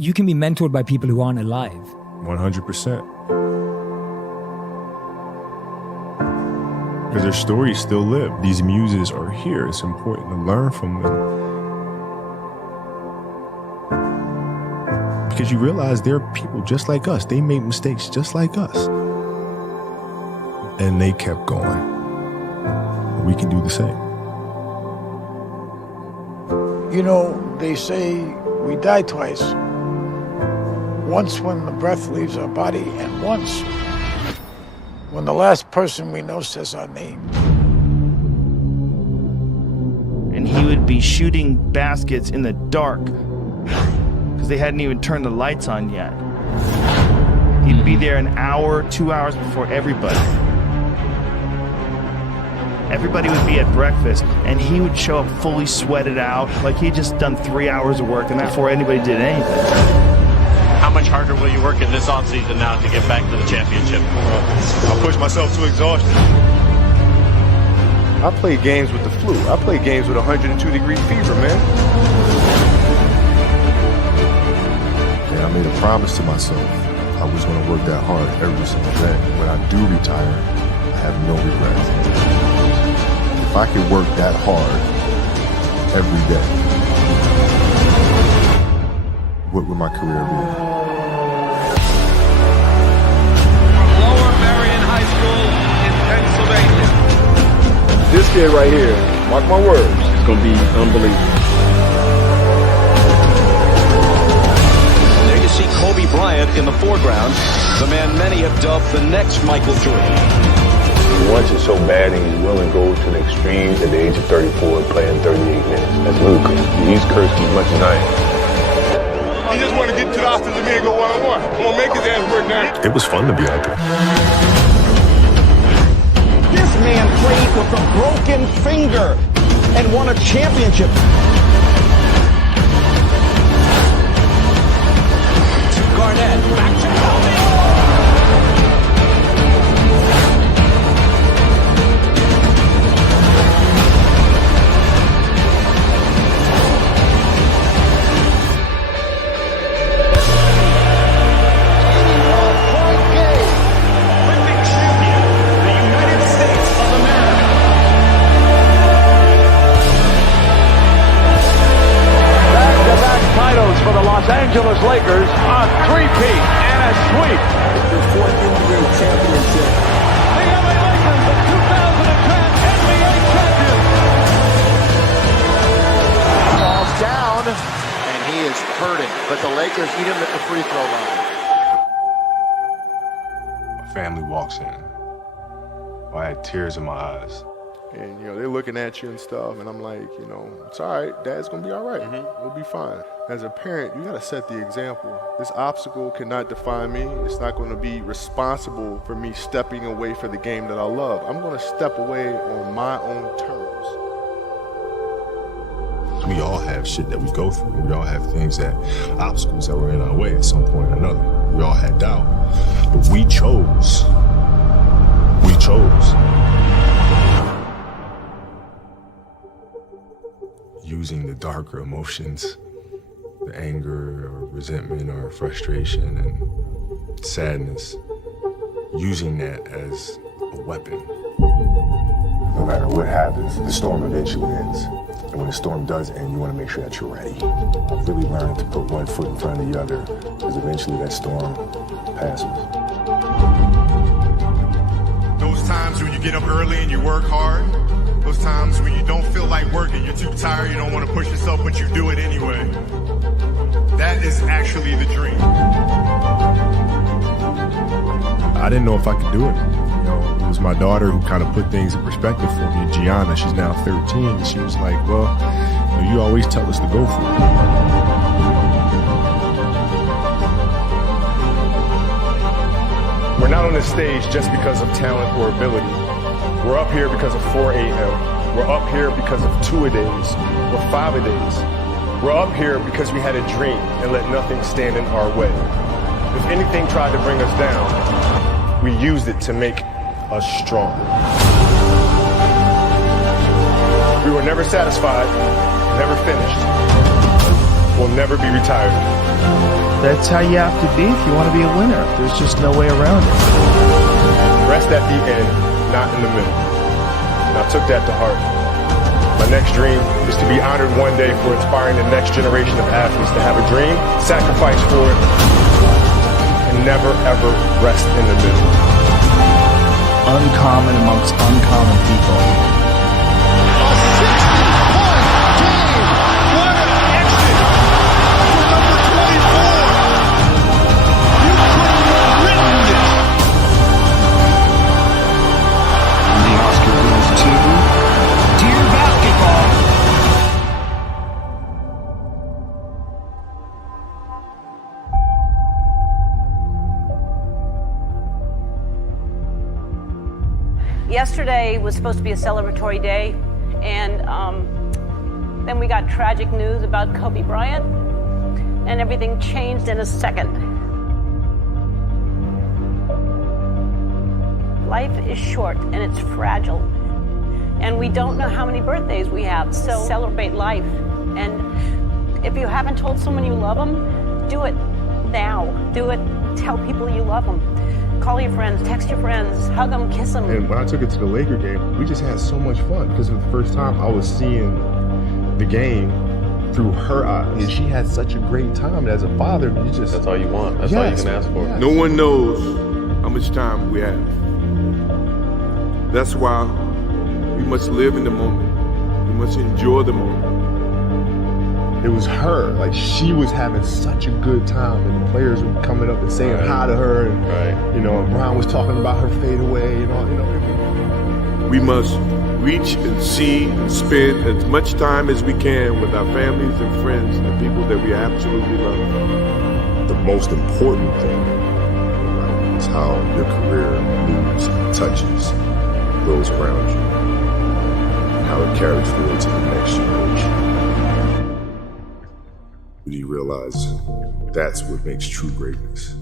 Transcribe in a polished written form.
you can be mentored by people who aren't alive. 100%. Because their stories still live. These muses are here. It's important to learn from them. Because you realize they're people just like us. They made mistakes just like us. And they kept going. We can do the same. You know, they say we die twice. Once when the breath leaves our body, and once when the last person we know says our name. And he would be shooting baskets in the dark because they hadn't even turned the lights on yet. He'd be there an hour, 2 hours before everybody. Everybody would be at breakfast, and he would show up fully sweated out, like he'd just done 3 hours of work, and before anybody did anything. How much harder will you work in this offseason now to get back to the championship? I'll push myself to exhaustion. I play games with the flu. I play games with 102-degree fever, man. And I made a promise to myself I was going to work that hard every single day. When I do retire, I have no regrets. If I could work that hard every day, what would my career be? Lower Marion High School in Pennsylvania. This kid right here, mark my words, is going to be unbelievable. There you see Kobe Bryant in the foreground, the man many have dubbed the next Michael Jordan. He wants it so bad and he's willing to go to the extremes at the age of 34 playing 38 minutes. That's ludicrous. He's cursed as much as I am. He just want to get to the offensive and go one-on-one. I'm going to make his ass work now. It was fun to be out there. This man played with a broken finger and won a championship. To Garnett, back to Kobe. For the Los Angeles Lakers, a three-peat and a sweep. The fourth NBA championship. The LA Lakers, the 2010 NBA champions. Falls down, and he is hurting. But the Lakers eat him at the free throw line. My family walks in. I had tears in my eyes. And, they're looking at you and stuff, and I'm like, it's all right. Dad's going to be all right. We'll be fine. As a parent, you got to set the example. This obstacle cannot define me. It's not going to be responsible for me stepping away for the game that I love. I'm going to step away on my own terms. We all have shit that we go through. We all have obstacles that were in our way at some point or another. We all had doubt. But we chose. We chose. Using the darker emotions, the anger or resentment or frustration and sadness, using that as a weapon. No matter what happens, the storm eventually ends. And when the storm does end, you want to make sure that you're ready. I've really learned to put one foot in front of the other, because eventually that storm passes. Those times when you get up early and you work hard, those times when you don't feel like working, you're too tired, you don't want to push yourself, but you do it anyway. That is actually the dream. I didn't know if I could do it. It was my daughter who kind of put things in perspective for me. Gianna, she's now 13, and she was like, well, you always tell us to go for it. We're not on this stage just because of talent or ability. We're up here because of 4 a.m. We're up here because of 2-a-days or 5-a-days. We're up here because we had a dream and let nothing stand in our way. If anything tried to bring us down, we used it to make us stronger. We were never satisfied, never finished. We'll never be retired. That's how you have to be if you want to be a winner. There's just no way around it. Rest at the end, not in the middle. And I took that to heart. My next dream is to be honored one day for inspiring the next generation of athletes to have a dream, sacrifice for it, and never ever rest in the middle. Uncommon amongst uncommon people. A 60-point game. What an exit for number 24. You couldn't have written this. And the Oscar goes to Dear Basketball. Yesterday was supposed to be a celebratory day, and then we got tragic news about Kobe Bryant, and everything changed in a second. Life is short and it's fragile, and we don't know how many birthdays we have, so celebrate life. And if you haven't told someone you love them, do it now. Do it. Tell people you love them. Call your friends, text your friends, hug them, kiss them. And when I took it to the Laker game, we just had so much fun because for the first time I was seeing the game through her eyes. And she had such a great time. As a father, you just... That's all you want. That's all you can ask for. No one knows how much time we have. That's why we must live in the moment. We must enjoy the moment. It was her. Like, she was having such a good time, and the players were coming up and saying hi to her. And, you know, Brian was talking about her fadeaway and all, you know. We must reach and see and spend as much time as we can with our families and friends and the people that we absolutely love. The most important thing, right, is how your career moves and touches those around you, and how it carries forward to the next generation. Do you realize that's what makes true greatness?